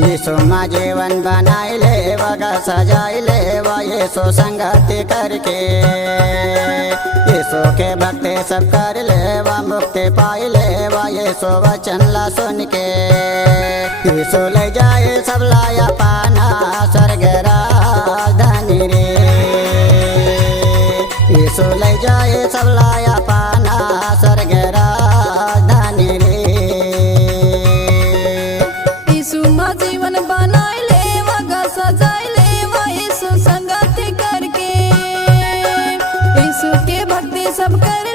यीशु माँ जीवन बनाई ले वगा सजाई ले वा यीशु संगति करके यीशु के भक्ति सब कर ले वा मुक्ति पाई ले वा यीशु वचन ला सुन के यीशु ले जाए सब लाया पाना स्वर्ग राजधानी रे यीशु ले जाए सब लाया पाना स्वर्ग राजधानी रे यीशु माँ जीवन बनाई ले वगा सजाई ले वा यीशु संगति करके यीशु के भक्ति सब करे